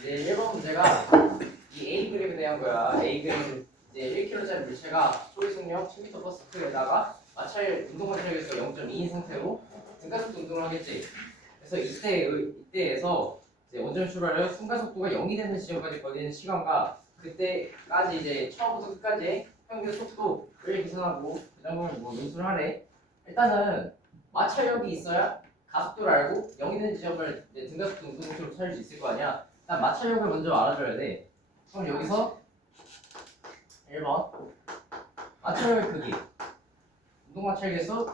이제 1번 문제가 이 A 그램에 대한 거야. A 그램은 이제 1kg짜리 물체가 소리 속력 10m/s에다가 마찰 운동 마찰계수가 0.2인 상태로 등가속도 운동을 하겠지. 그래서 이때에서 이제 원점 출발을 순간속도가 0이 되는 지점까지 걸리는 시간과 그때까지 이제 처음부터 끝까지 평균 속도를 계산하고 그 점을 뭐 인수를 하래. 일단은 마찰력이 있어야 가속도를 알고 0이 되는 지점을 이제 등가속도 운동식으로 찾을 수 있을 거 아니야. 일단 마찰력을 먼저 알아줘야 돼. 그럼 여기서 1번 마찰력의 크기 운동 마찰계수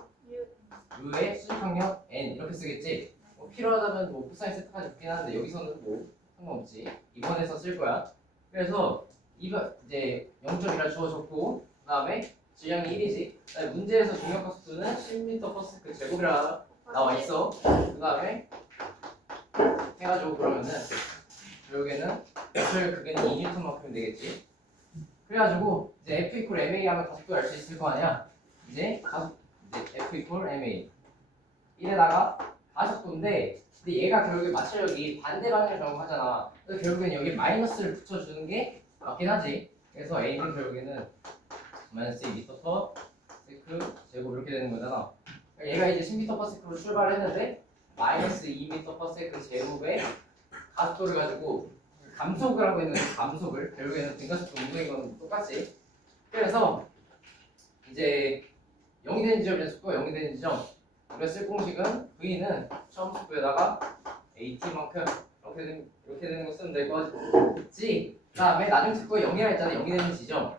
U의 수직항력 N 이렇게 쓰겠지. 뭐 필요하다면 뭐 코사인 세트까지 붙긴 하는데 여기서는 뭐 상관없지. 2번에서 쓸 거야. 그래서 2번 이제 0점이라 주어졌고 그 다음에 질량이 1이지. 그다음에 문제에서 중력가 속도는 10m/s 제곱이라 나와 있어. 그 다음에 해가지고 그러면은 결국에는 마찰력 크기는 2N만큼 되겠지. 그래가지고 이제 F 이퀄 MA 하면 가속도 알 수 있을 거 아니야. 이제 F 이퀄 MA 1에다가 가속도인데 근데 얘가 결국에 마찰력이 반대 방향을 적용하잖아. 그래서 결국엔 여기 마이너스를 붙여주는 게 맞긴 하지. 그래서 A는 결국에는 마이너스 2m/s 제곱 이렇게 되는 거잖아. 그러니까 얘가 이제 10m/s로 출발했는데 마이너스 2m/s 제곱에 가속도를 가지고 감속을 하고 있는 감속을 결국에는 등가속도 운동인 건 똑같지. 그래서 이제 0이 되는 지점이나 속도가 0이 되는 지점 우리가 쓸 공식은 V는 처음 속도에다가 AT만큼 이렇게 되는 거 쓰면 될 거지. 그 다음에 나중 속도가 0이라 했잖아. 0이 되는 지점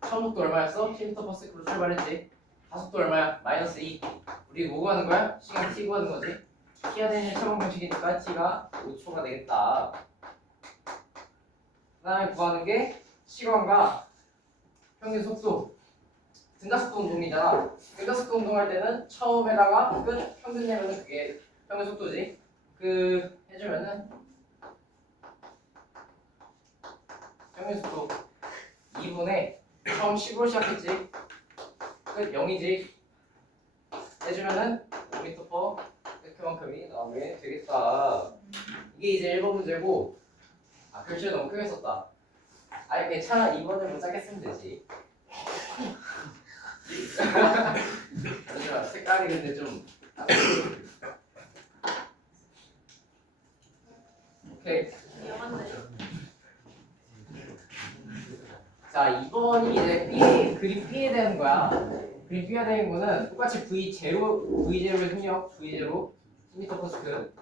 처음 속도 얼마였어? 10m/s로 출발했지. 가속도 얼마야? 마이너스 2. 우리 뭐 구하는 거야? 시간 t 구하는 거지. t가 되는 처방 공식이니까 t가 5초가 되겠다. 그 다음에 구하는 게 시간과 평균 속도 등가속도 운동이잖아. 등가속도 운동할 때는 처음에다가 끝 평균 내면은 그게 평균 속도지. 그 해주면은 평균 속도 2분에 처음 10으로 시작했지. 끝 0이지. 해주면은 5m/s만큼이 나오게 되겠다. 이게 이제 1번 문제고 글씨를 너무 크게 썼다. 아니 괜찮아. 2번을 못 작게 쓰면 되지. 색깔이 근데 좀 오케이. 자 2번이 이제 B에 그림 B에 대한 거야. 그림 B에 대한 거는 똑같이 V0의 속력 V0 10m/s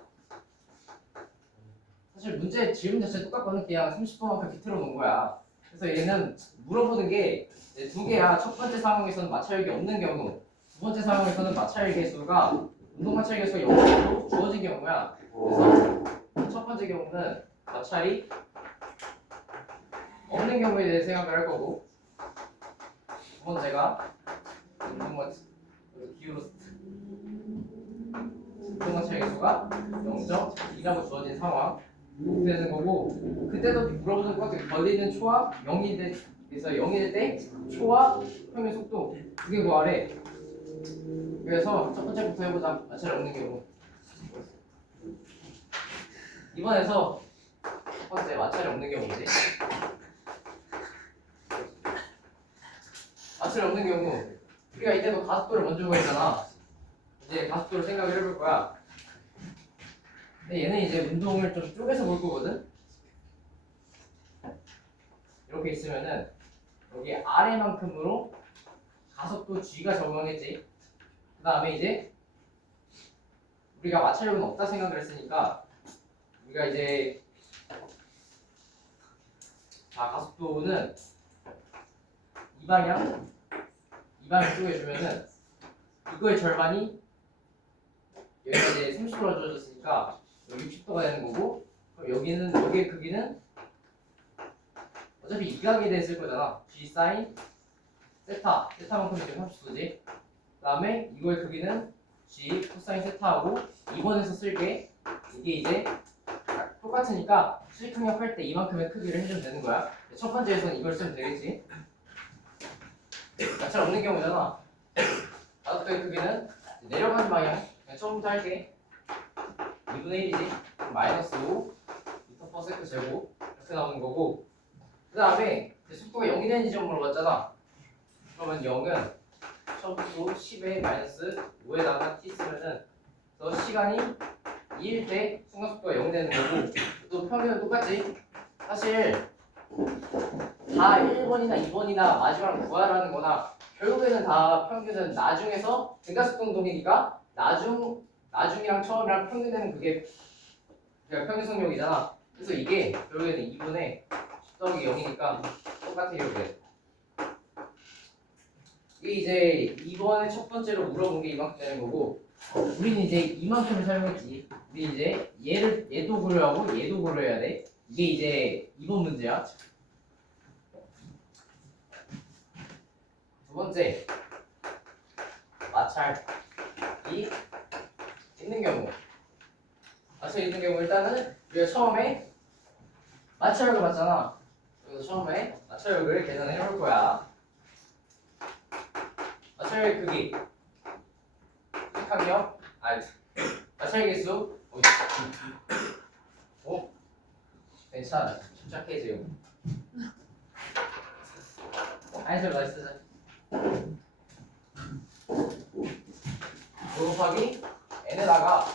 사실 문제 질문 자체 똑같거든. 그냥 30번만큼 비틀어 놓은 거야. 그래서 얘는 물어보는 게 두 개야. 첫 번째 상황에서는 마찰력이 없는 경우, 두 번째 상황에서는 마찰 계수가 운동 마찰 계수가 0으로 주어진 경우야. 그래서 첫 번째 경우는 마찰이 없는 경우에 대해 생각을 할 거고, 두 번째가 운동 마찰 계수가 0.2라고 주어진 상황. 되는 거고, 그때도 물어보는 것 같아. 걸리는 초와 0이 될 그래서 0이 될 때 초와 평균 속도 두 개 구하래. 그래서 첫 번째부터 해보자. 마찰 없는 경우. 이번에서 첫 번째 마찰이 없는 경우지. 마찰이 없는 경우 우리가 이때도 가속도를 먼저 구했잖아. 이제 가속도를 생각을 해볼 거야. 근데 얘는 이제 운동을 좀 쪼개서 볼 거거든. 이렇게 있으면은 여기 아래만큼으로 가속도 G가 적용했지. 그 다음에 이제 우리가 마찰력은 없다 생각을 했으니까 우리가 이제 가속도는 이 방향 쪼개주면은 이거의 절반이 여기가 이제 30도가 주어졌으니까 60도가 되는 거고, 그럼 여기의 크기는 어차피 이각에 대해 쓸 거잖아. G 사인 세타만큼 이제 30도지. 그 다음에 이거의 크기는 G 코사인 세타하고 2번에서 쓸게 이게 이제 똑같으니까 수직항력 할 때 이만큼의 크기를 해주면 되는 거야. 첫 번째에서는 이걸 쓰면 되겠지. 마찰 없는 경우잖아. 가속도의 크기는 내려가는 방향 그냥 처음부터 할게. 2분의 1이지. 마이너스 5 퍼센트 제곱 이렇게 나오는 거고, 그 다음에 속도가 0이 되는 지점 물어봤잖아. 그러면 0은 처음부터 10에 마이너스 5에다가 t 쓰면은 더 시간이 2일 때 순간 속도가 0이 되는 거고, 또 평균은 똑같지. 사실 다 1번이나 2번이나 마지막으로 구하라는 거나 결국에는 다 평균은 나중에서 증가속도 운동이니까 나중이랑 처음이랑 평균되는 그게 평균 속력이잖아. 그래서 이게 결국에는 2분의 10 더하기 0이니까 똑같아 결국에. 이게 이제 2번에 첫 번째로 물어본 게 이만큼 되는 거고, 우리는 이제 이만큼을 사용했지. 우리 이제 얘도 고려하고 얘도 고려해야 돼. 이게 이제 2번 문제야. 두 번째, 마찰이 있는 경우. 마찰이 있는 경우 일단은 우리가 처음에 마찰력을 봤잖아. 그래서 처음에 마찰력을 계산을 해볼 거야. 마찰력의 크기, 수직항력, 마찰 개수. 오, 괜찮아. 침착해 지금. 아이솔 나이스. 곱하기 n에다가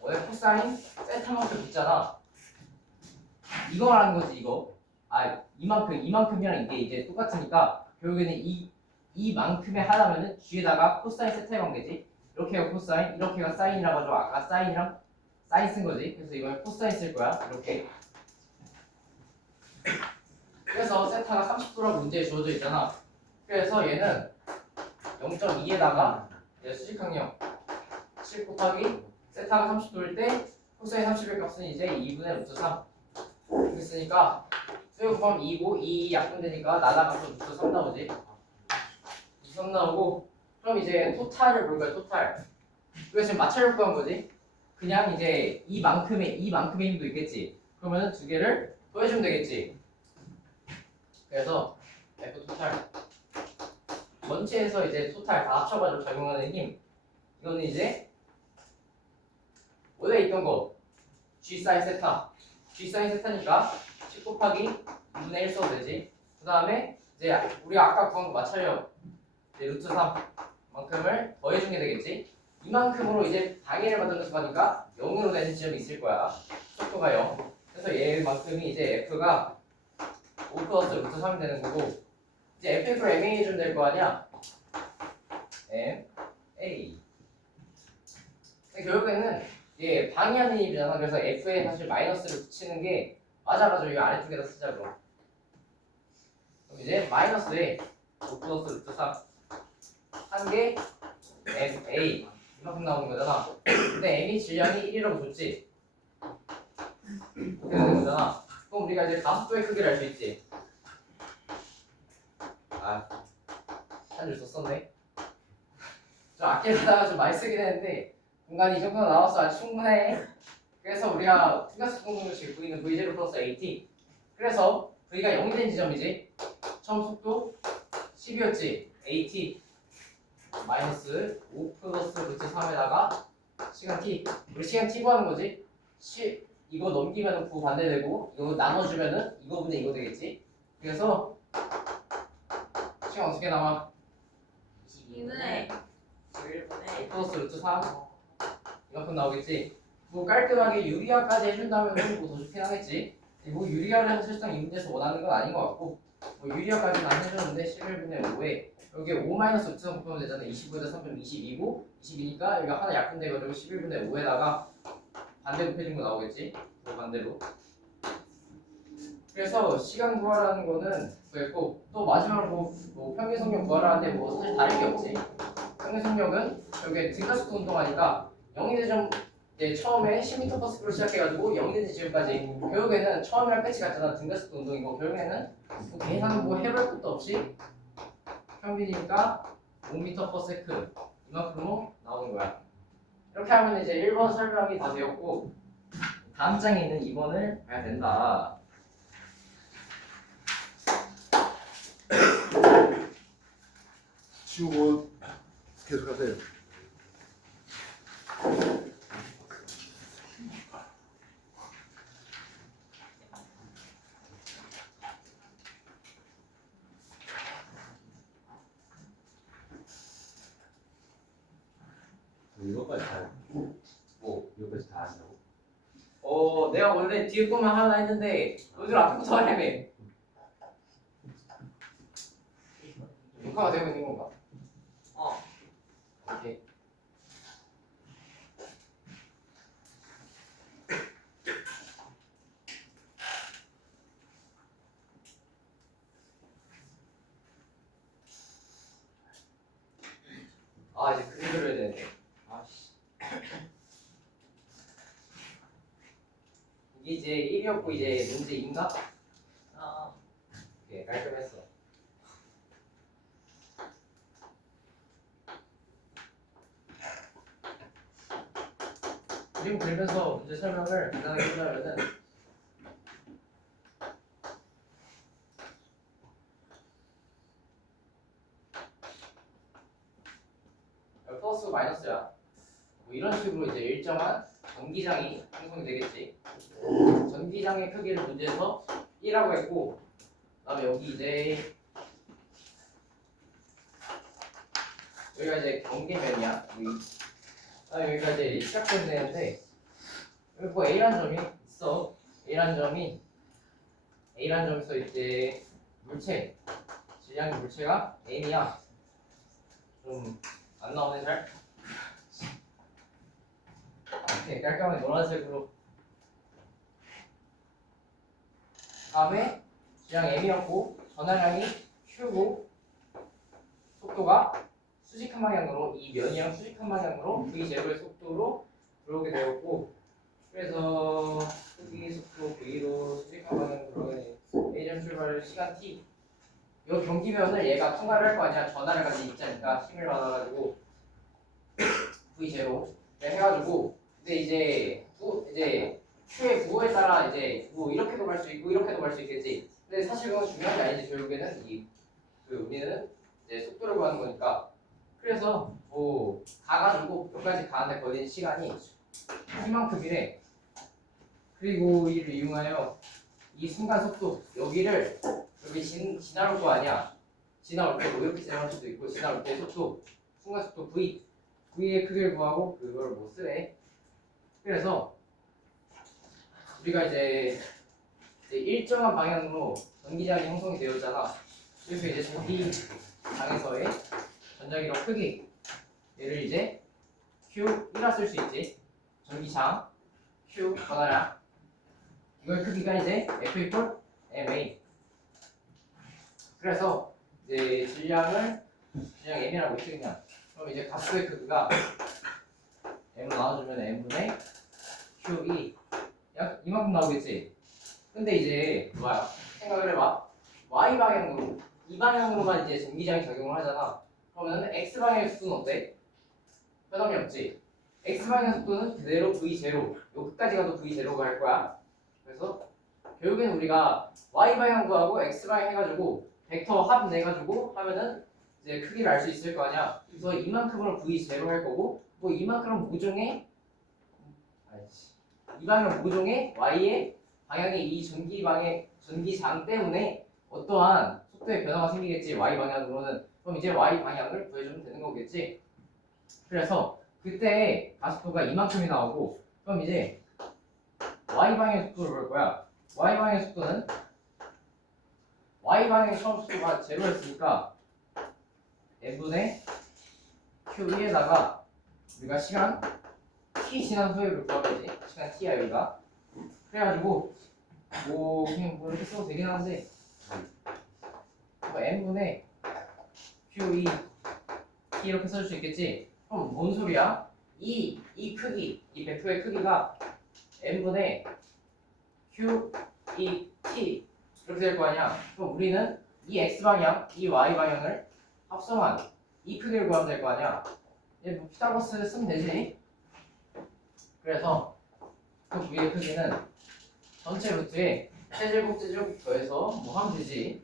원의 코사인 세타만큼 있잖아. 이거 말하는 거지 이거. 이만큼이랑 이게 이제 똑같으니까 결국에는 이만큼의 하나면은 g에다가 코사인 세타의 관계지. 이렇게가 코사인, 이렇게가 사인이라고 하죠. 아까 사인이랑 사인 쓴 거지. 그래서 이번에 코사인 쓸 거야. 이렇게. 그래서 세타가 30도라고 문제에 주어져 있잖아. 그래서 얘는 0.2에다가 수직항력 10 곱하기 세타가 30도일 때 코사인 30의 값은 이제 2분의 루트 3 이렇게 쓰니까 수요 곱하면 2고 2 약분되니까 날아가서 루트 3 나오지. 루트 3 나오고, 그럼 이제 토탈을 볼 거야. 토탈. 우리가 지금 마찰력 구한 거지. 그냥 이제 이만큼의 힘도 있겠지. 그러면 두 개를 더해주면 되겠지. 그래서 F 토탈 전체에서 이제 토탈 다 합쳐가지고 작용하는 힘, 이거는 이제 원래 있던 거 G 사인 세타니까 10 곱하기 2분의 1 써도 되지. 그 다음에 이제 우리가 아까 구한 거 마찰력 이제 루트 3만큼을 더해준 게 되겠지. 이만큼으로 이제 방해를 받는 수가니까 0으로 되는 지점이 있을 거야. 속도가 0. 그래서 얘만큼이 이제 F가 5 플러스 루트 3이 되는 거고, 이제 F를 MA 해주면 될 거 아니야? MA. 근데 결국에는 얘 방해하는 힘이잖아. 그래서 F에 사실 마이너스를 붙이는 게 맞아가지고 이 아래쪽에다 쓰자 그럼. 그럼 이제 마이너스에 5 플러스 루트 3 한 개 MA 이만큼 나오는 거잖아. 근데 M이 질량이 1이라고 줬지. 그렇게 되는 거잖아. 그럼 우리가 이제 가속도의 크기를 알 수 있지. 한 줄 썼었네. 좀 아끼다가 좀 많이 쓰긴 했는데 공간이 이 정도 나와서 아주 충분해. 그래서 우리가 투가스 공동식 V는 V0 플러스 AT. 그래서 V가 0이 된 지점이지. 처음 속도 10이었지. AT 마이너스 5 플러스 루트 3에다가 시간 t. 우리 시간 t 구하는 거지. 이거 넘기면 9 반대되고 이거 나눠주면은 이거분의 이거 되겠지. 그래서 시간 어떻게 나와? 2분의 5 플러스 루트 3 이만큼 나오겠지. 뭐 깔끔하게 유리화까지 해준다면 뭐 더 좋긴 하겠지. 뭐 유리화를 사실상 이 문제에서 원하는 건 아닌 것 같고, 뭐 유리화까지는 안 해줬는데 11분의 5에 여기 5 마이너스 루트 3 곱하면 되잖아. 25에다 3면 22고 22니까 여기 하나 약분돼가지고 11분의 5에다가 반대 곱해준 거 나오겠지. 뭐 반대로. 그래서 시간 구하라는 거는 그랬고, 또 마지막으로 뭐 평균 속력 구하라는데 뭐 사실 다른 게 없지. 평균 속력은 여기 등가속도 운동하니까 0이 되점 이제 처음에 10m/s로 시작해가지고 0이 되는 지점까지 결국에는 처음이랑 끝이 같잖아. 등가속도 운동이고 결국에는 뭐 계산 뭐 해볼 것도 없이 평균이니까 5m/s 이만큼으로 나오는 거야. 이렇게 하면 이제 1번 설명이 다 되었고, 다음 장에 있는 2번을 봐야 된다. 치우고 계속하세요. 이것까지 다 뭐? 이것까지 다 한다고? 내가 원래 뒤에 것만 하나 했는데 오늘 앞부터 하려면 녹화가 되고 있는 건가? 오케이. 이제 그림 그려야 되는데. 아씨. 이게 이제 1이었고 이제 문제 2인가? 오케이, 깔끔했어. 그림 그리면서 문제 설명을 간단하게 해주자면은 플러스 마이너스야. 뭐 이런 식으로 이제 일정한 전기장이 형성이 되겠지. 전기장의 크기를 문제에서 1이라고 했고, 그다음에 여기 이제 여기가 이제 경계면이야. 여기가 이제 시작된 데인데 여기 뭐 A라는 점이 있어. A라는 점이 A라는 점에서 이제 물체 질량의 물체가 M이야. 좀 안 나오네 잘. 이렇게 깔끔하게 노란색으로. 다음에 질량 M이었고 전하량이 Q고 속도가 수직한 방향으로 이 면이랑 수직한 방향으로 V0의 속도로 들어오게 되었고, 그래서 크기 속도 V로 수직한 방향으로 들어가는 A점 출발 시간 T 이 경기면을 얘가 통과를 할 거 아니야. 전하를 가지고 있자니까 힘을 받아가지고 V0 해가지고 근데 이제 Q의 부호에 따라 이제 뭐 이렇게도 갈 수 있고 이렇게도 갈 수 있겠지. 근데 사실 그건 중요한 게 아니지. 결국에는 우리는 이제 속도를 구하는 거니까. 그래서 뭐 가가지고 여기까지 가는데 걸리는 시간이 이만큼이래. 그리고 이를 이용하여 이 순간 속도 여기를 여기 지나올 거 아니야. 지나올 때 뭐 이렇게 지나올 수도 있고 지나올 때 속도 순간 속도 V의 크기를 구하고 그걸 뭐 쓰래. 그래서 우리가 이제 일정한 방향으로 전기장이 형성이 되었잖아. 그래서 이제 전기장에서의 전자기력 크기 얘를 이제 Q1라 쓸 수 있지. 전기장 Q 전하량 이걸 크기가 이제 F 이퀄 MA. 그래서 이제 질량 M이라고 있지 그냥. 그럼 이제 가스의 크기가 M으로 나눠주면 M분의 Q2 약 이만큼 나오겠지. 근데 이제 뭐야? 생각을 해봐. Y 방향으로 이 방향으로만 이제 전기장이 작용을 하잖아. 그러면 X 방향의 속도는 어때? 변함이 없지. X 방향 속도는 그대로 V0. 요 끝까지 가도 V0가 할 거야. 그래서 결국엔 우리가 Y 방향 구하고 X 방향 해가지고 벡터 합 내가지고 하면은 이제 크기를 알 수 있을 거 아니야. 그래서 이만큼으로 V0 할 거고 뭐 이만큼은 모종의 이 방향 모종의 Y의 방향이 이 전기장 때문에 어떠한 속도의 변화가 생기겠지. Y 방향으로는. 그럼 이제 Y 방향을 구해주면 되는 거겠지. 그래서 그때 가속도가 이만큼이 나오고 그럼 이제 Y 방향의 속도를 볼 거야. Y 방향의 속도는 Y 방향의 처음 속도가 제로였으니까 n분의 q1에다가 우리가 시간 t 지난 후에를 구하면 되지. 시간 t야 여기가. 그래가지고 뭐 그냥 뭐 이렇게 써도 되긴 하는데 n분의 q2 t 이렇게 써줄 수 있겠지. 그럼 뭔 소리야? 이 크기, 이 벡터의 크기가 n분의 q2 t 이렇게 될 거 아니야. 그럼 우리는 이 x방향, 이 y방향을 합성한 이 크기를 구하면 될 거 아니야. 얘 뭐 피타고라스 쓰면 되지. 그래서 그 위의 크기는 전체 루트에 세제곱 더해서 뭐 하면 되지.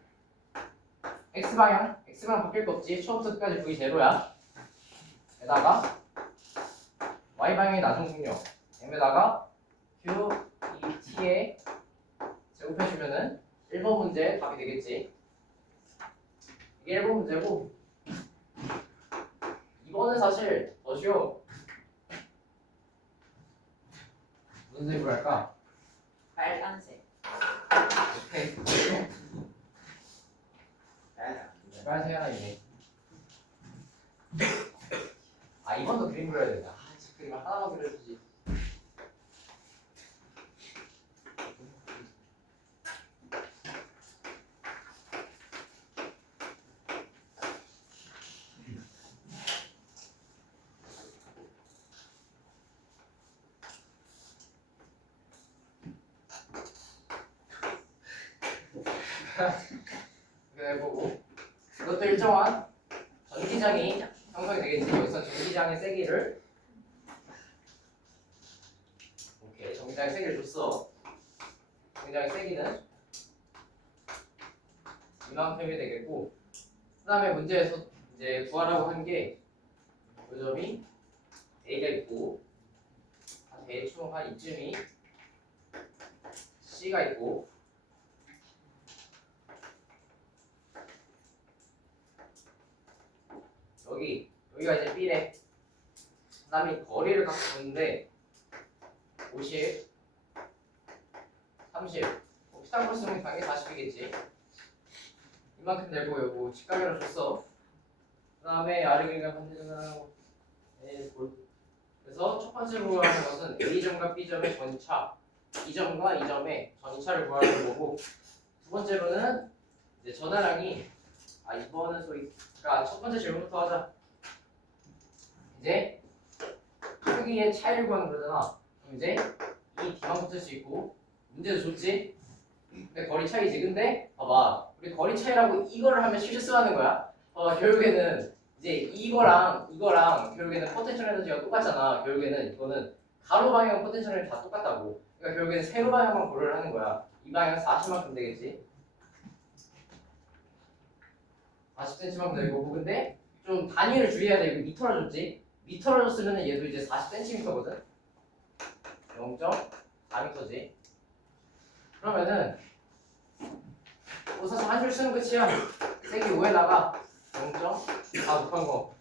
x방향 바뀔 거 없지. 처음부터 끝까지 v0야. 에다가 y방향의 나중속력 m에다가 q, e, t에 제곱해주면은 1번 문제 답이 되겠지. 이게 1번 문제고 2번은 사실 더 쉬워. 할까? 빨간색. 오케이. 빨간색 하나 있네. 아 이번도 그림 그려야 된다. 그림 하나만 그려주지. 그래 보고 이것도 일정한 전기장이 형성이 되겠지. 여기서 전기장의 세기를 오케이 전기장의 세기를 줬어. 전기장의 세기는 이만큼이 되겠고 그 다음에 문제에서 이제 구하라고 한 게 요점이 A가 있고 대충 한 이쯤이 C가 있고 여기가 이제 B래. 그 다음에 거리를 갖고 있는데 50, 30 비슷한 거 쓰면 당연히 40이겠지. 이만큼 되고 요거 직각으로 줬어. 그 다음에 아래 그림과 반대전하고 그래서 첫 번째로 구하는 것은 A점과 B점의 전차, 이 점과 이 점의 전차를 구하는 거고 두 번째로는 이제 전화량이 이번은 그러니까 첫 번째 질문부터 하자. 이제 크기의 차이를 구하는 거잖아. 그럼 이제 이 D만 붙을 수 있고 문제도 줬지. 근데 거리 차이지. 근데 봐봐 우리 거리 차이라고 이거를 하면 실수하는 거야. 결국에는 이제 이거랑 결국에는 포텐셜 에너지가 똑같잖아. 결국에는 이거는 가로 방향 포텐셜 에너지 다 똑같다고. 그러니까 결국에는 세로 방향만 고려를 하는 거야. 이 방향 40만큼 되겠지. 40cm만큼 되고 근데 좀 단위를 주의해야 돼. 이거 미터로 줬지. 미터로 줬으면 얘도 이제 40cm거든. 0.4m지. 그러면은 사실 한 줄 쓰는 끝이야. 세기 5에다가 0.4 곱한 거.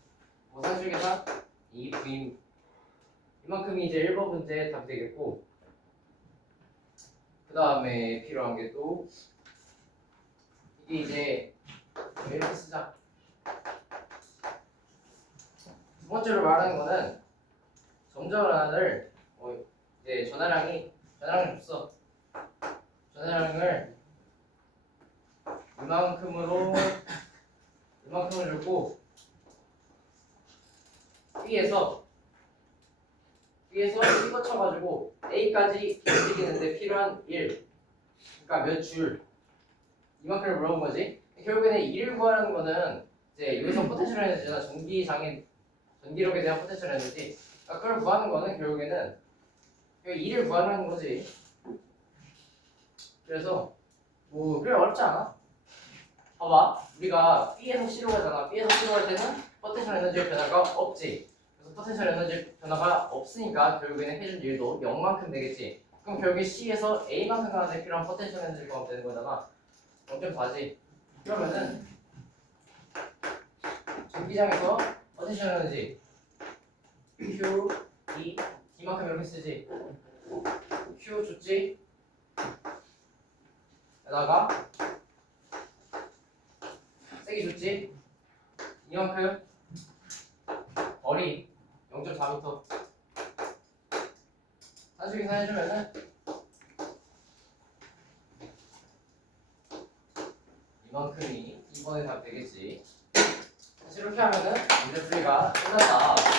산술 계산 2 부임. 이만큼이 이제 1번 문제 답이 되겠고 그 다음에 필요한 게 또 이게 이제 이렇게 쓰자. 두 번째로 말하는 거는 점전환을 이제 전화량을 줬어. 전화량을 이만큼을 줬고 B에서 찍어쳐가지고 A까지 움직이는데 필요한 1 그러니까 몇 줄 이만큼을 물어본 거지. 결국에는 1을 구하라는 거는 이제 여기서 포텐셜 에너지나 전기력에 대한 포텐셜 에너지 그걸 구하는 거는 결국에는 2를 구하라는 거지. 그래서 그래 어렵지 않아. 봐봐 우리가 B에서 C로 가잖아. B에서 C로 갈 때는 포텐셜 에너지의 변화가 없지. 그래서 포텐셜 에너지 변화가 없으니까 결국에는 해준 일도 0만큼 되겠지. 그럼 결국에 C에서 A만큼 가는데 필요한 포텐셜 에너지가 구하면 되는 거잖아. 0.4지. 그러면은 전기장에서 포텐셜 에너지 Q, D만큼 이렇게 쓰지. Q 줬지. 에다가 세기 줬지. 이만큼 거리 0.4m. 산수 계산 해주면은 이만큼이 이번에 답 되겠지. 사실 이렇게 하면은 문제 풀이가 끝났다.